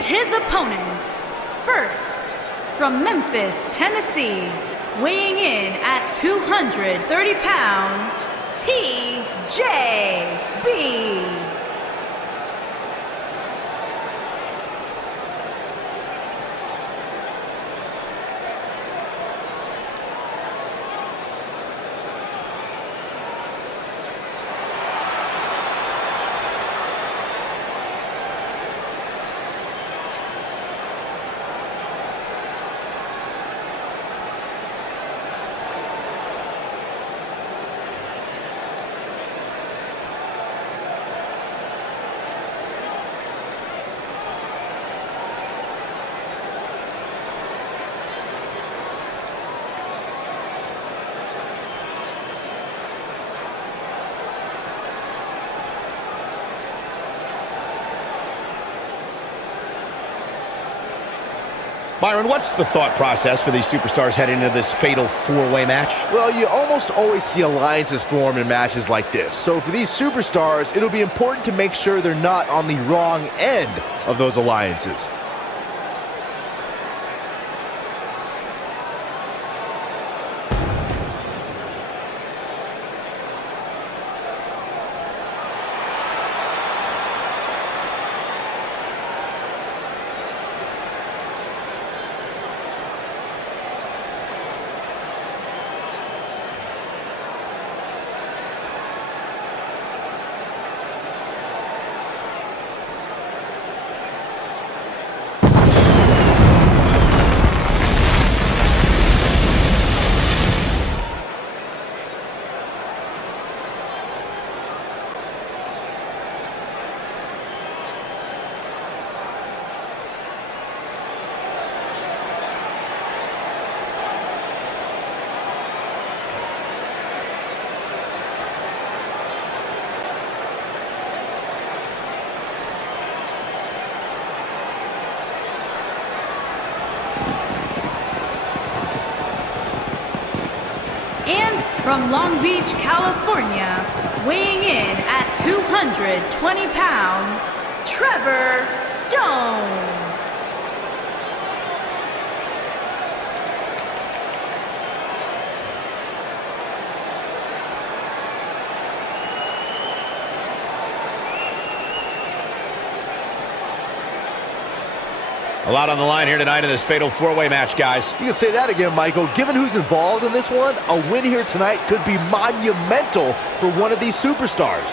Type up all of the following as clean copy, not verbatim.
And his opponents, first, from Memphis, Tennessee, weighing in at 230 pounds, TJB. Byron, what's the thought process for these superstars heading into this fatal four-way match? Well, you almost always see alliances form in matches like this. So for these superstars, it'll be important to make sure they're not on the wrong end of those alliances. From Long Beach, California, weighing in at 220 pounds, Trevor Stone. A lot on the line here tonight in this fatal four-way match, guys. You can say that again, Michael. Given who's involved in this one, a win here tonight could be monumental for one of these superstars.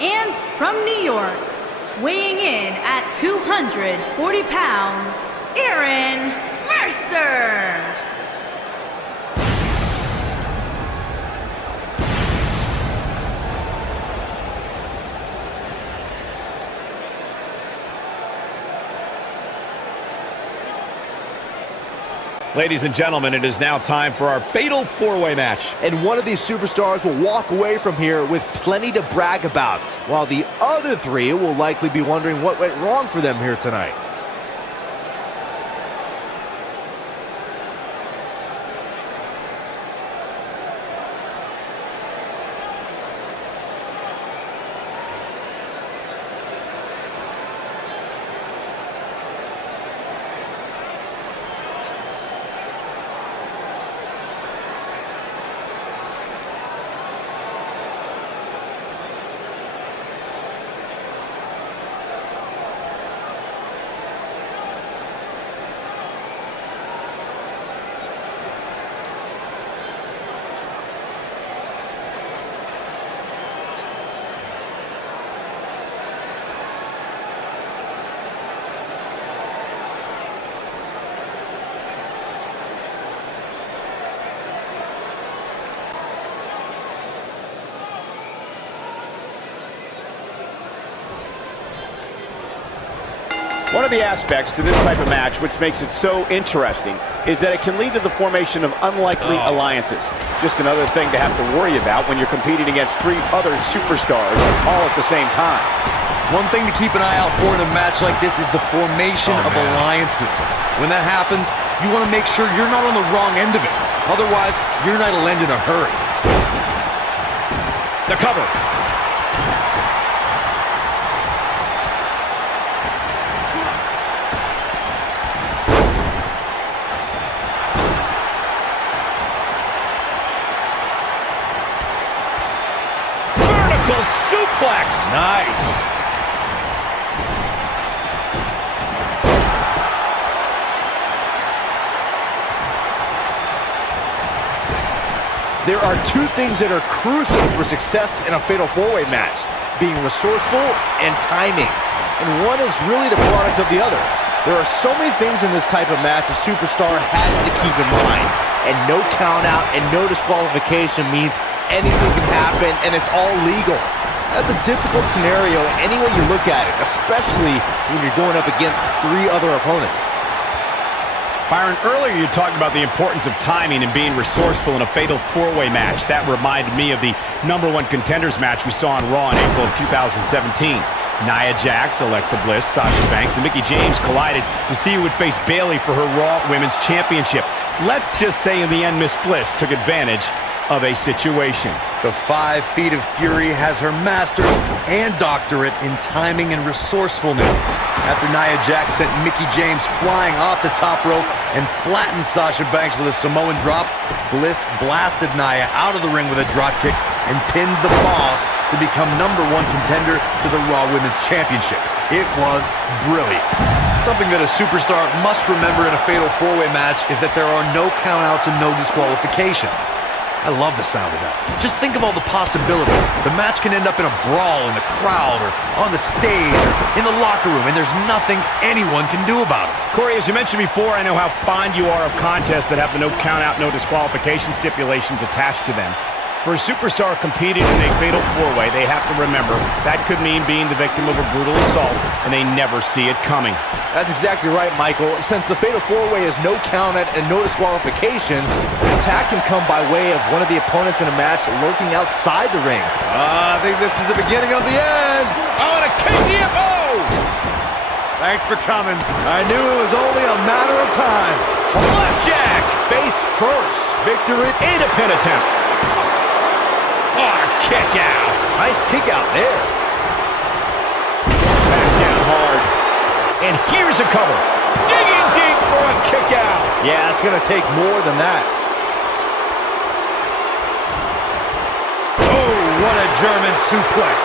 And from New York, weighing in at 240 pounds, Aaron Mercer. Ladies and gentlemen, it is now time for our fatal four-way match. And one of these superstars will walk away from here with plenty to brag about, while the other three will likely be wondering what went wrong for them here tonight. One of the aspects to this type of match which makes it so interesting is that it can lead to the formation of unlikely alliances. Just another thing to have to worry about when you're competing against 3 other superstars all at the same time. One thing to keep an eye out for in a match like this is the formation of alliances. When that happens, you want to make sure you're not on the wrong end of it. Otherwise, your night will end in a hurry. The cover. Vertical suplex. Nice. There are 2 things that are crucial for success in a Fatal 4-Way match: being resourceful and timing. And one is really the product of the other. There are so many things in this type of match a superstar has to keep in mind. And no count out and no disqualification means anything can happen and it's all legal. That's a difficult scenario any way you look at it, especially when you're going up against 3 other opponents. Byron, earlier you talked about the importance of timing and being resourceful in a Fatal 4-Way match. That reminded me of the #1 contenders match we saw on Raw in April of 2017. Nia Jax, Alexa Bliss, Sasha Banks, and Mickie James collided to see who would face Bayley for her Raw Women's Championship. Let's just say in the end, Miss Bliss took advantage of a situation. The 5 Feet of Fury has her master's and doctorate in timing and resourcefulness. After Nia Jax sent Mickie James flying off the top rope and flattened Sasha Banks with a Samoan drop, Bliss blasted Nia out of the ring with a dropkick and pinned the boss to become #1 contender to the Raw Women's Championship. It was brilliant. Something that a superstar must remember in a Fatal 4-Way match is that there are no countouts and no disqualifications. I love the sound of that. Just think of all the possibilities. The match can end up in a brawl in the crowd or on the stage or in the locker room, and there's nothing anyone can do about it. Corey, as you mentioned before, I know how fond you are of contests that have the no count-out, no disqualification stipulations attached to them. For a superstar competing in a Fatal 4-Way, they have to remember that could mean being the victim of a brutal assault, and they never see it coming. That's exactly right, Michael. Since the Fatal 4-Way is no count-out and no disqualification, an attack can come by way of one of the opponents in a match lurking outside the ring. I think this is the beginning of the end. Oh, and a KDFO! Thanks for coming. I knew it was only a matter of time. Blackjack! Face first. Victory in a pin attempt. Oh, kick out. Nice kick out there. Back down hard. And here's a cover. Digging deep for a kick out. Yeah, it's going to take more than that. Oh, what a German suplex.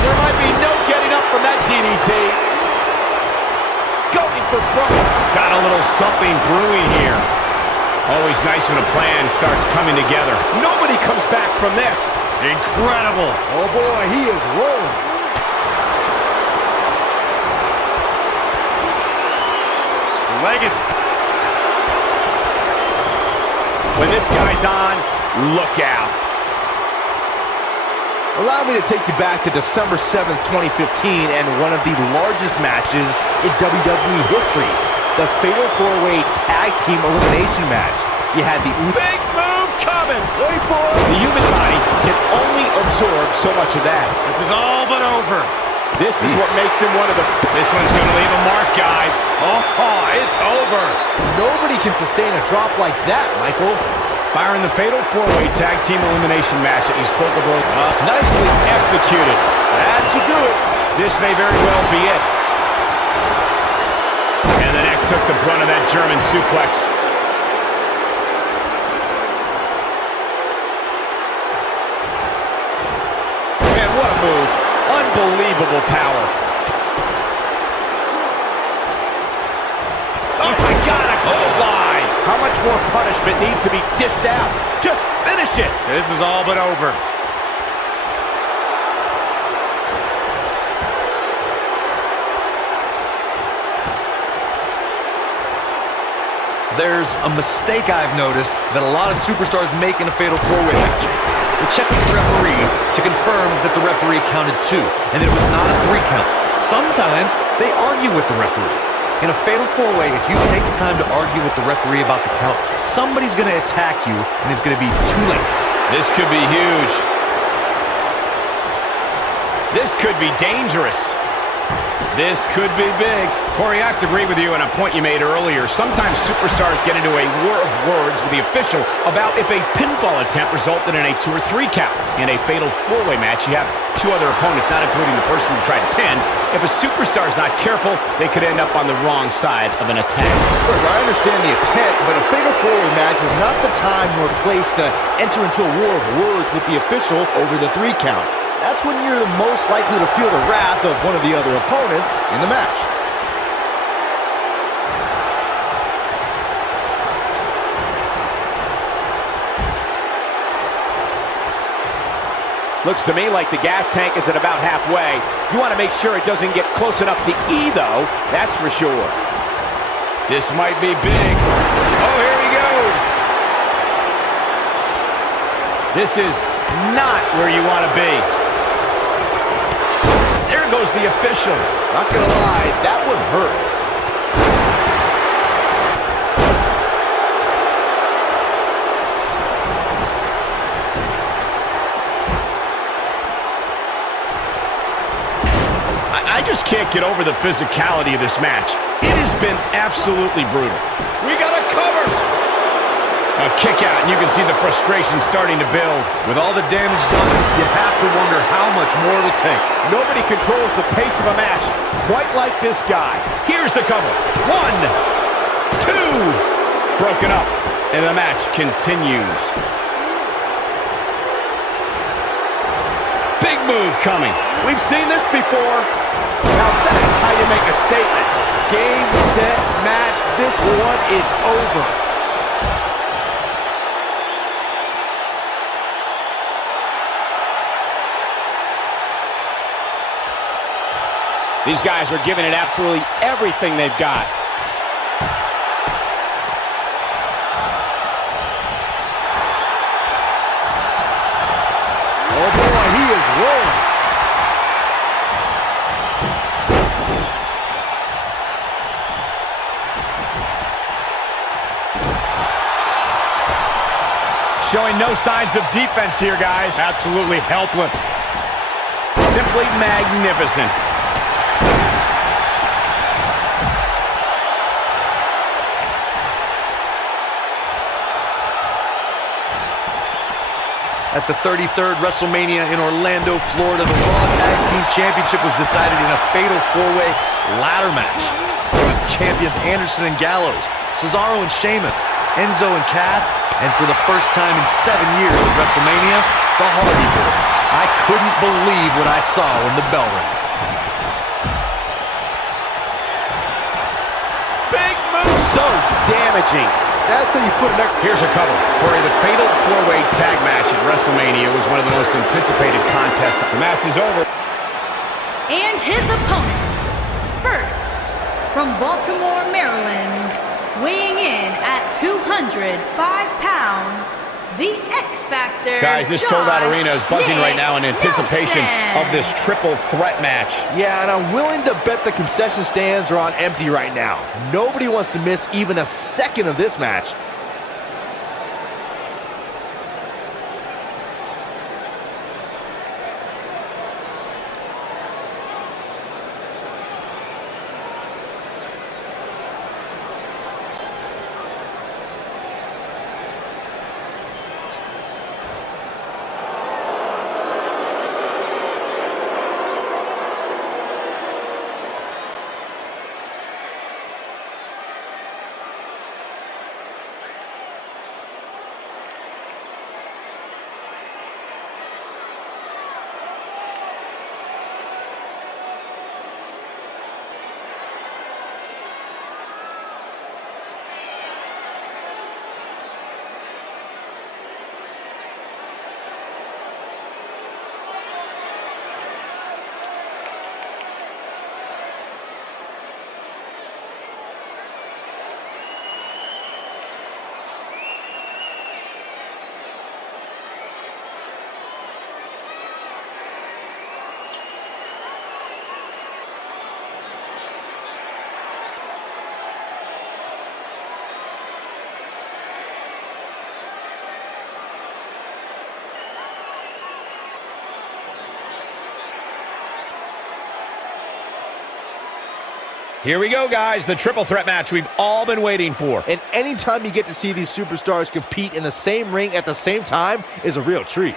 There might be no getting up from that DDT. Going for broke. Got a little something brewing here. Always nice when a plan starts coming together. Nobody comes back from this. Incredible. Oh boy, he is rolling. Leg is... When this guy's on, look out. Allow me to take you back to December 7th, 2015, and one of the largest matches in WWE history, the Fatal 4-Way Tag Team Elimination match. You had the Big move coming. wait for it. The human body can only absorb so much of that. This is all but over. This is what makes him one of the... This one's going to leave a mark, guys. Oh, it's over. Nobody can sustain a drop like that, Michael. Byron, the Fatal 4-Way Tag Team Elimination match that you spoke of earlier. Nicely executed. That should do it. This may very well be it. And the neck took the brunt of that German suplex. Man, what a move. Unbelievable power. Oh my God, a clothesline. How much more punishment needs to be dished out? Just finish it. This is all but over. There's a mistake I've noticed that a lot of superstars make in a Fatal 4-Way match. will check with the referee to confirm that the referee counted 2 and that it was not a 3 count. Sometimes they argue with the referee. In a fatal 4-way, if you take the time to argue with the referee about the count, somebody's going to attack you, and it's going to be too late. This could be huge. This could be dangerous. This could be big. Corey, I have to agree with you on a point you made earlier. Sometimes superstars get into a war of words with the official about if a pinfall attempt resulted in a 2 or 3 count. In a fatal 4-way match, you have 2 other opponents, not including the person who tried to pin. If a superstar is not careful, they could end up on the wrong side of an attack. Look, I understand the intent, but a fatal 4-way match is not the time nor place to enter into a war of words with the official over the 3 count. That's when you're the most likely to feel the wrath of one of the other opponents in the match. Looks to me like the gas tank is at about halfway. You want to make sure it doesn't get close enough to E, though. That's for sure. This might be big. Oh, here we go. This is not where you want to be. There goes the official. Not gonna lie, that would hurt. I just can't get over the physicality of this match. It has been absolutely brutal. We got a cover. A kick out, and you can see the frustration starting to build. With all the damage done, you have to wonder how much more it'll take. Nobody controls the pace of a match quite like this guy. Here's the cover. 1, 2. Broken up, and the match continues. Big move coming. We've seen this before. Now that's how you make a statement. Game, set, match. This one is over. These guys are giving it absolutely everything they've got. Oh boy, he is rolling. Showing no signs of defense here, guys. Absolutely helpless. Simply magnificent. At the 33rd WrestleMania in Orlando, Florida, the Raw Tag Team Championship was decided in a fatal 4-way ladder match. It was champions Anderson and Gallows, Cesaro and Sheamus, Enzo and Cass, and for the first time in 7 years at WrestleMania, the Hardy Boys. I couldn't believe what I saw when the bell rang. Big move, so damaging. That's how you put an extra. Here's a cover. Corey, the fatal 4-way tag match at WrestleMania was one of the most anticipated contests. The match is over. And his opponents. First, from Baltimore, Maryland, weighing in at 205 pounds, the X Factor. Guys, this sold-out arena is buzzing right now in anticipation Nelson. of this triple threat match. Yeah, and I'm willing to bet the concession stands are on empty right now. Nobody wants to miss even a second of this match. Here we go, guys. The triple threat match we've all been waiting for. And anytime you get to see these superstars compete in the same ring at the same time is a real treat.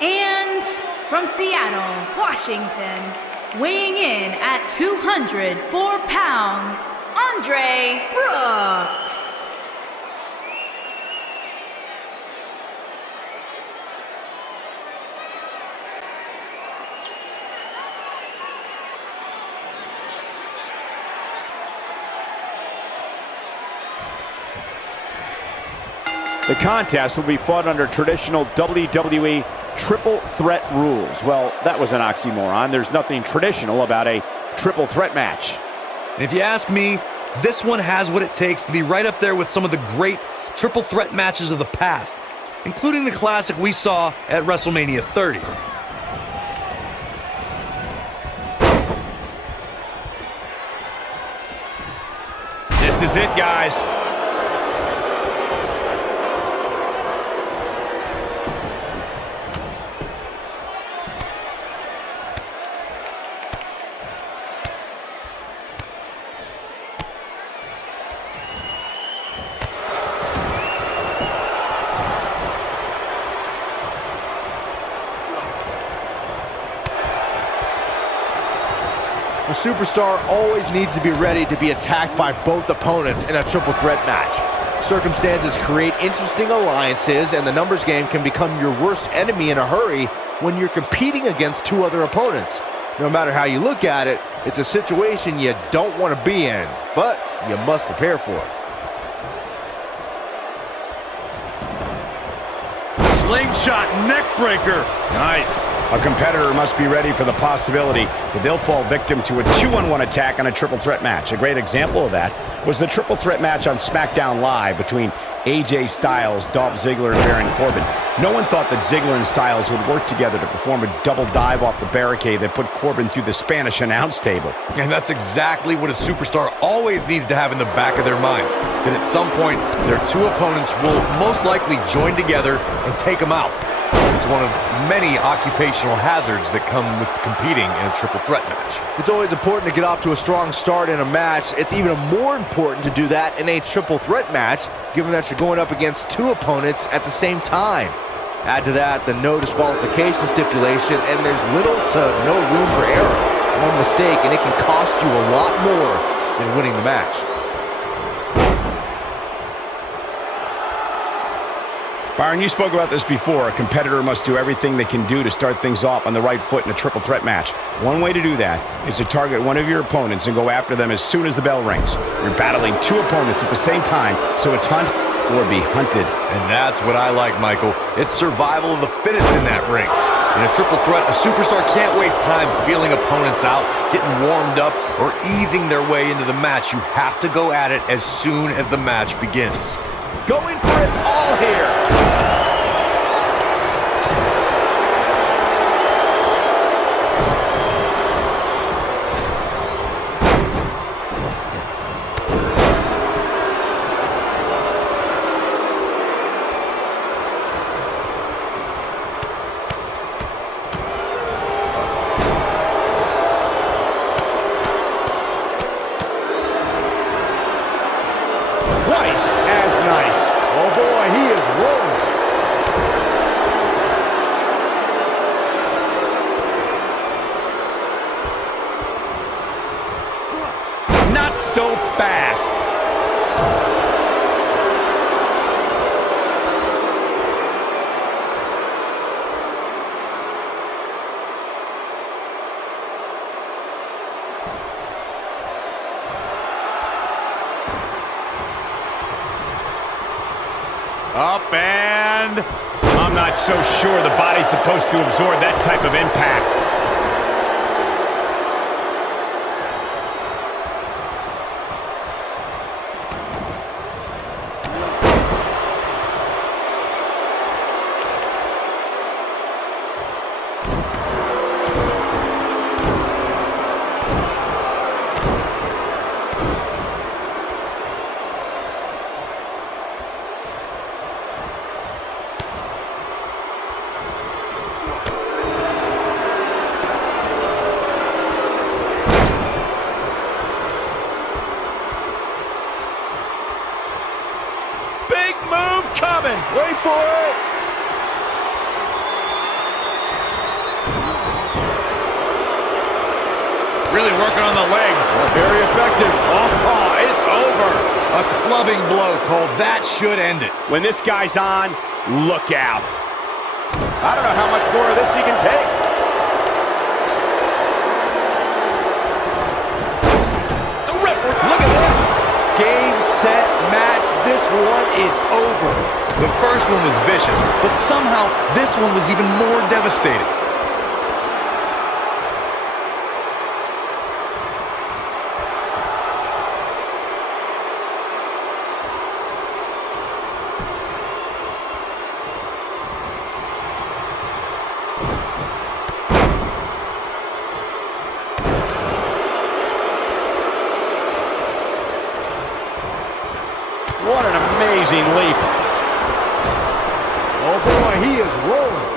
And from Seattle, Washington, weighing in at 204 pounds, Andre Brooks. The contest will be fought under traditional WWE triple threat rules. Well, that was an oxymoron. There's nothing traditional about a triple threat match. And if you ask me, this one has what it takes to be right up there with some of the great triple threat matches of the past, including the classic we saw at WrestleMania 30. This is it, guys. The superstar always needs to be ready to be attacked by both opponents in a triple threat match. Circumstances create interesting alliances, and the numbers game can become your worst enemy in a hurry when you're competing against two other opponents. No matter how you look at it, it's a situation you don't want to be in, but you must prepare for it. Slingshot neckbreaker. Nice. A competitor must be ready for the possibility that they'll fall victim to a 2-on-1 attack on a triple threat match. A great example of that was the triple threat match on SmackDown Live between AJ Styles, Dolph Ziggler, and Baron Corbin. No one thought that Ziggler and Styles would work together to perform a double dive off the barricade that put Corbin through the Spanish announce table. And that's exactly what a superstar always needs to have in the back of their mind, that at some point their two opponents will most likely join together and take them out. It's one of many occupational hazards that come with competing in a triple threat match. It's always important to get off to a strong start in a match. It's even more important to do that in a triple threat match, given that you're going up against two opponents at the same time. Add to that the no disqualification stipulation, and there's little to no room for error. One mistake, and it can cost you a lot more than winning the match. Byron, you spoke about this before. A competitor must do everything they can do to start things off on the right foot in a triple threat match. One way to do that is to target one of your opponents and go after them as soon as the bell rings. You're battling two opponents at the same time, so it's hunt or be hunted. And that's what I like, Michael. It's survival of the fittest in that ring. In a triple threat, a superstar can't waste time feeling opponents out, getting warmed up, or easing their way into the match. You have to go at it as soon as the match begins. Going for it all here. Twice as nice. Oh boy, he is rolling. Not so fast. Up and... I'm not so sure the body's supposed to absorb that type of impact. move coming. Wait for it. Really working on the leg. Very effective. Oh, it's over. A clubbing blow called. That should end it. When this guy's on, look out. I don't know how much more of this he can take. The referee. Look at this. Game, set, match. This one is over. The first one was vicious, but somehow this one was even more devastating. What an amazing leap. Oh boy, he is rolling.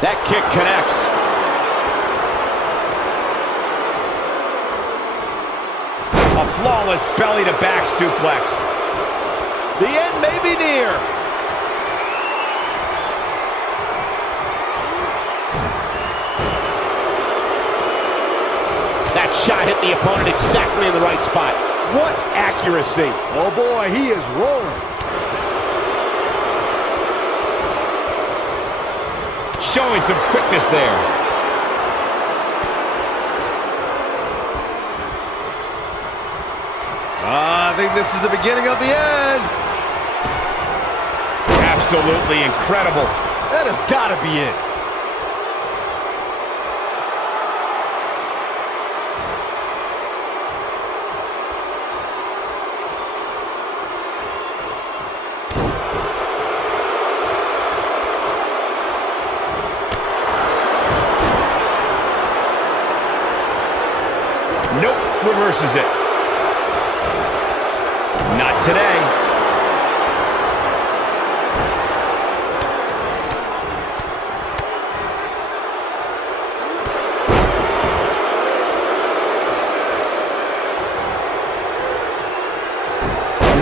That kick connects. A flawless belly-to-back suplex. The end may be near. That shot hit the opponent exactly in the right spot. What accuracy. Oh boy, he is rolling. Showing some quickness there. I think this is the beginning of the end. Absolutely incredible. That has got to be it. Nope, reverses it. Not today.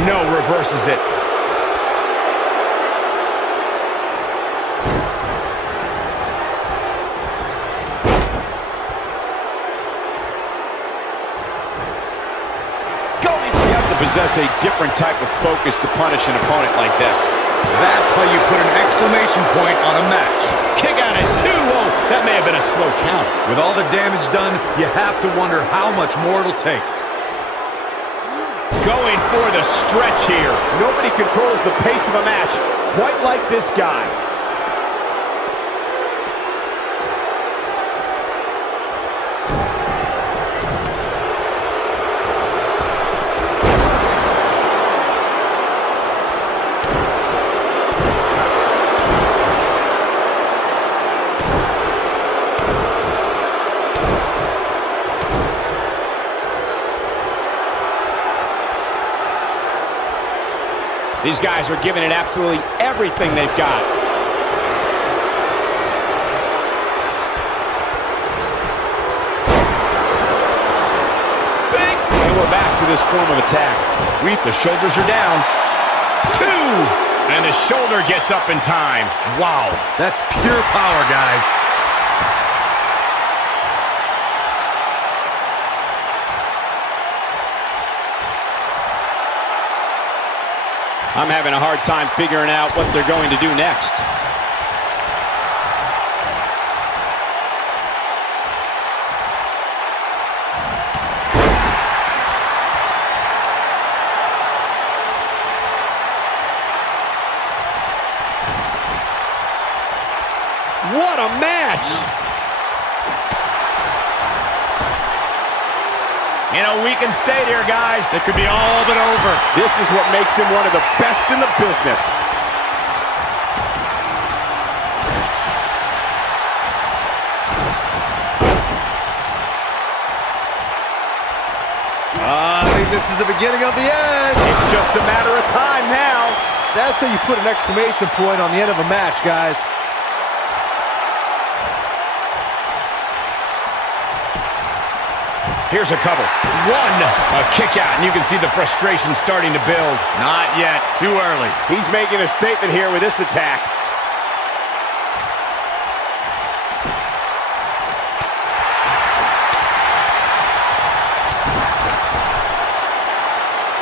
No, reverses it. Possess a different type of focus to punish an opponent like this. That's how you put an exclamation point on a match. Kick out at 2. Oh, that may have been a slow count. With all the damage done, you have to wonder how much more it'll take. Going for the stretch here. Nobody controls the pace of a match quite like this guy. These guys are giving it absolutely everything they've got. Big! And we're back to this form of attack. The shoulders are down. 2! And the shoulder gets up in time. Wow, that's pure power, guys. I'm having a hard time figuring out what they're going to do next. What a match! In a weakened state here, guys. It could be all but over. This is what makes him one of the best in the business. this is the beginning of the end. It's just a matter of time now. That's how you put an exclamation point on the end of a match, guys. Here's a cover. One. A kick out, and you can see the frustration starting to build. Not yet. Too early. He's making a statement here with this attack.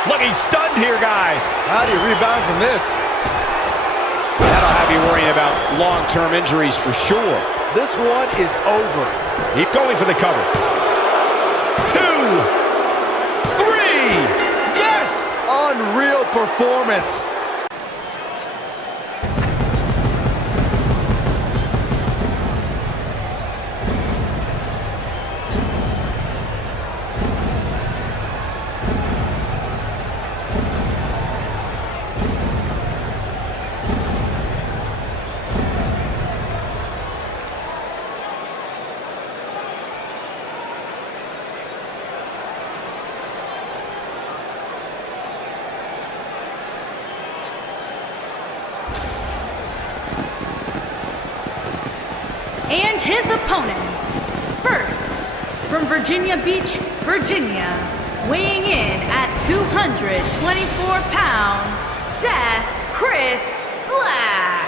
Look, he's stunned here, guys. How do you rebound from this? That'll have you worrying about long-term injuries for sure. This one is over. Keep going for the cover. 2, 3. Yes! Unreal performance. And his opponents, first, from Virginia Beach, Virginia, weighing in at 224 pounds, Death Chris Black.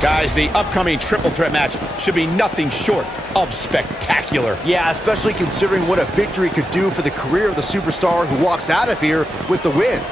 Guys, the upcoming triple threat match should be nothing short of spectacular. Yeah, especially considering what a victory could do for the career of the superstar who walks out of here with the win.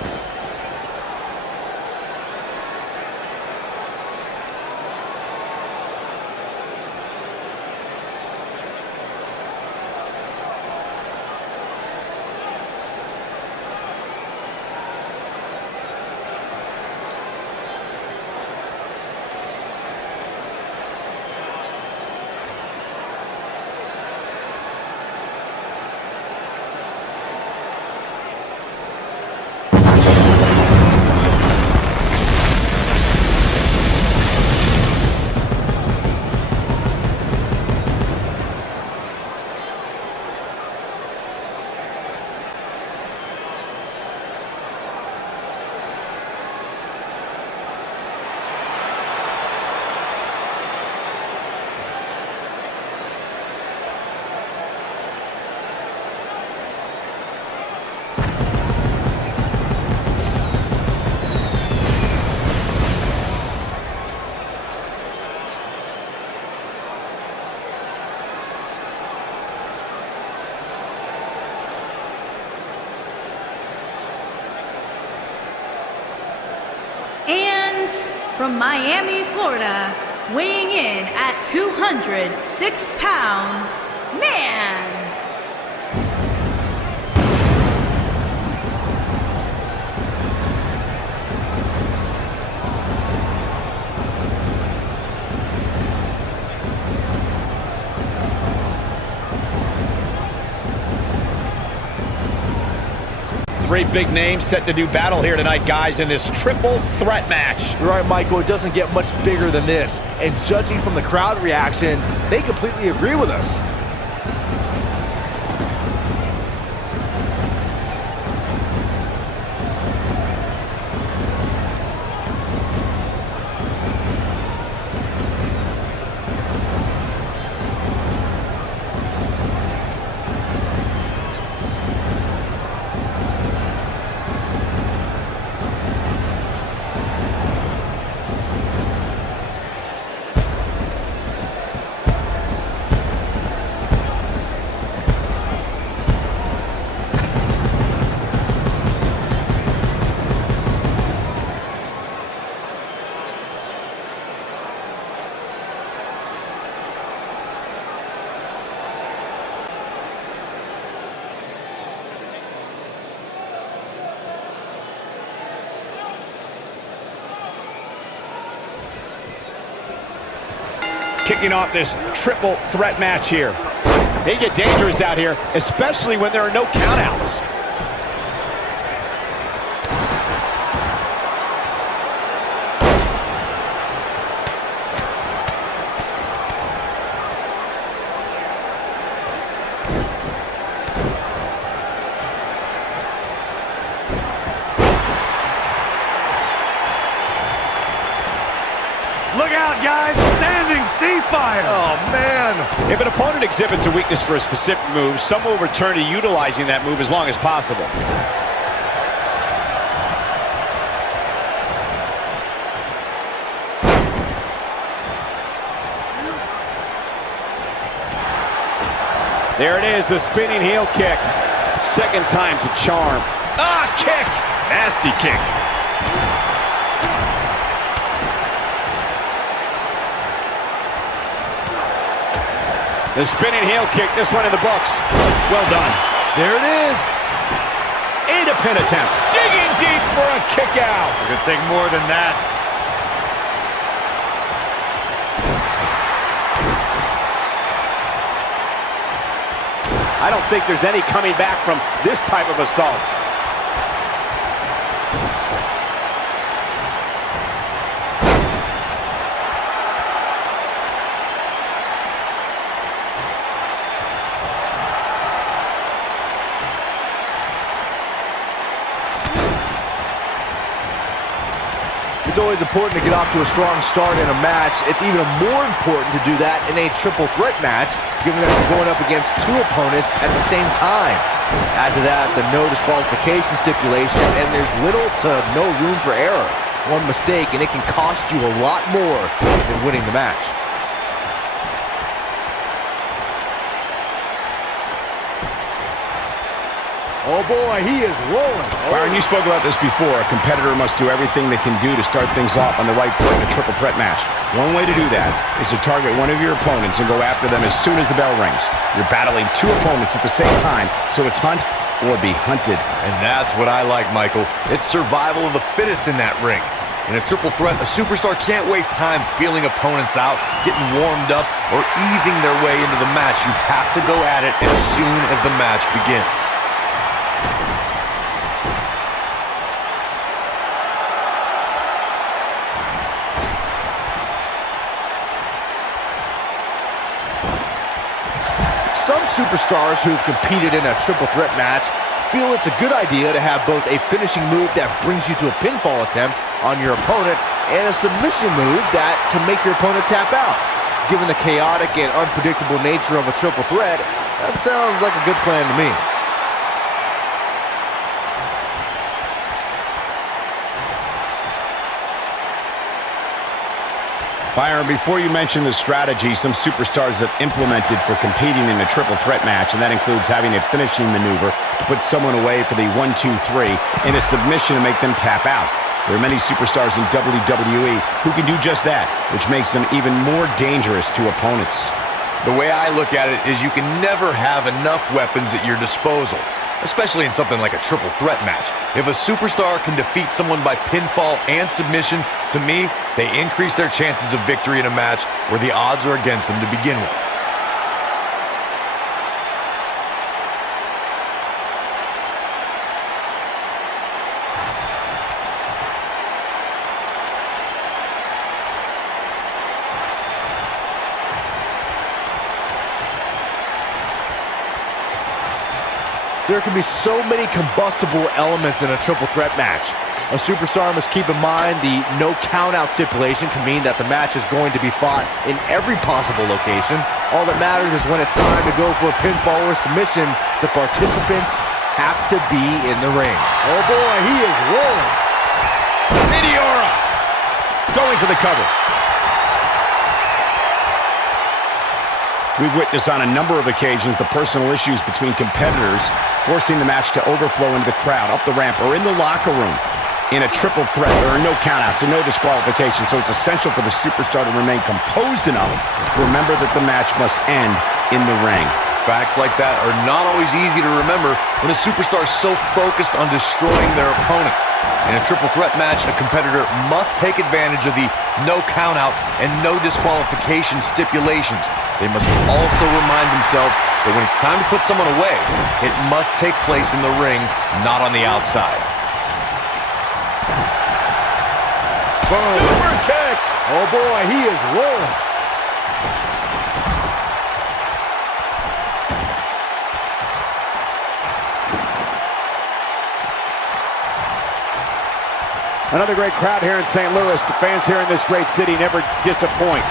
And from Miami, Florida, weighing in at 206 pounds, Man. Three big names set to do battle here tonight, guys, in this triple threat match. You're right, Michael. It doesn't get much bigger than this. And judging from the crowd reaction, they completely agree with us. Kicking off this triple threat match here. They get dangerous out here, especially when there are no countouts. Look out, guys! Standing sea fire! Oh, man! If an opponent exhibits a weakness for a specific move, some will return to utilizing that move as long as possible. There it is, the spinning heel kick. Second time's a charm. Ah, kick! Nasty kick. The spinning heel kick, this one in the books. Well done. There it is! And a pin attempt. Digging deep for a kick out. It could take more than that. I don't think there's any coming back from this type of assault. It's always important to get off to a strong start in a match. It's even more important to do that in a triple threat match, given that you're going up against two opponents at the same time. Add to that the no disqualification stipulation, and there's little to no room for error. One mistake, and it can cost you a lot more than winning the match. Oh boy, he is rolling. Byron, you spoke about this before. A competitor must do everything they can do to start things off on the right foot in a triple threat match. One way to do that is to target one of your opponents and go after them as soon as the bell rings. You're battling two opponents at the same time, so it's hunt or be hunted. And that's what I like, Michael. It's survival of the fittest in that ring. In a triple threat, a superstar can't waste time feeling opponents out, getting warmed up, or easing their way into the match. You have to go at it as soon as the match begins. Some superstars who've competed in a triple threat match feel it's a good idea to have both a finishing move that brings you to a pinfall attempt on your opponent and a submission move that can make your opponent tap out. Given the chaotic and unpredictable nature of a triple threat, that sounds like a good plan to me. Byron, before you mention the strategy some superstars have implemented for competing in a triple threat match, and that includes having a finishing maneuver to put someone away for the 1-2-3 and a submission to make them tap out. There are many superstars in WWE who can do just that, which makes them even more dangerous to opponents. The way I look at it is you can never have enough weapons at your disposal, especially in something like a triple threat match. If a superstar can defeat someone by pinfall and submission, to me, they increase their chances of victory in a match where the odds are against them to begin with. There can be so many combustible elements in a triple threat match. A superstar must keep in mind the no countout stipulation can mean that the match is going to be fought in every possible location. All that matters is when it's time to go for a pinfall or submission, the participants have to be in the ring. Oh boy, he is rolling. Meteora going for the cover. We've witnessed on a number of occasions the personal issues between competitors forcing the match to overflow into the crowd, up the ramp, or in the locker room. In a triple threat, there are no countouts and no disqualifications, so it's essential for the superstar to remain composed enough to remember that the match must end in the ring. Facts like that are not always easy to remember when a superstar is so focused on destroying their opponents. In a triple threat match, a competitor must take advantage of the no countout and no disqualification stipulations. They must also remind themselves But when it's time to put someone away, it must take place in the ring, not on the outside. Boom. Super kick. Oh boy, he is rolling. Another great crowd here in St. Louis. The fans here in this great city never disappoint.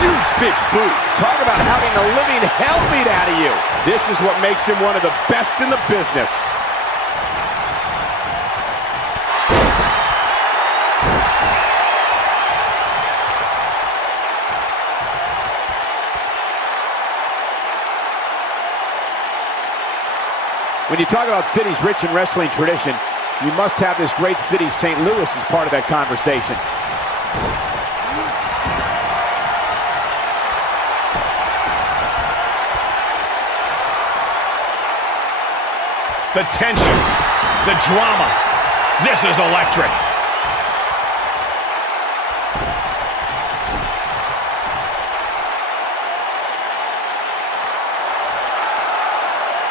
Huge big boot. Talk about having a living hell beat out of you. This is what makes him one of the best in the business. When you talk about cities rich in wrestling tradition, you must have this great city, St. Louis, as part of that conversation. The tension, the drama. This is electric.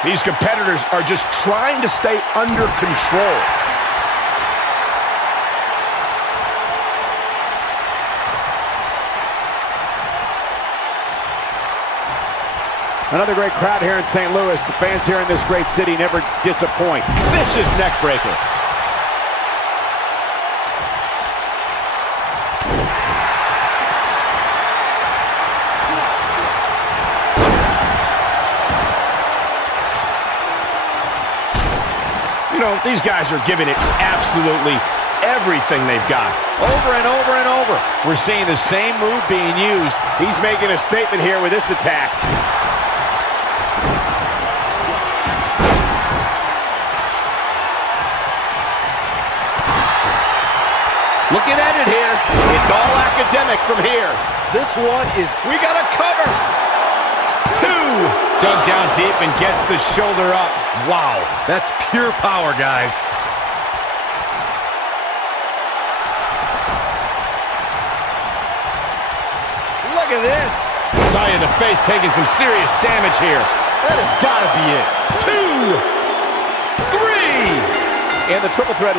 These competitors are just trying to stay under control. Another great crowd here in St. Louis. The fans here in this great city never disappoint. Vicious neck breaker. You know, these guys are giving it absolutely everything they've got. Over and over and over. We're seeing the same move being used. He's making a statement here with this attack. Looking at it here. It's all academic from here. This one is, We got a cover. 2. Dug down deep and gets the shoulder up. Wow, that's pure power, guys. look at this. I'll tell you, the face taking some serious damage here. That has got to be it. 2, 3. And the triple threat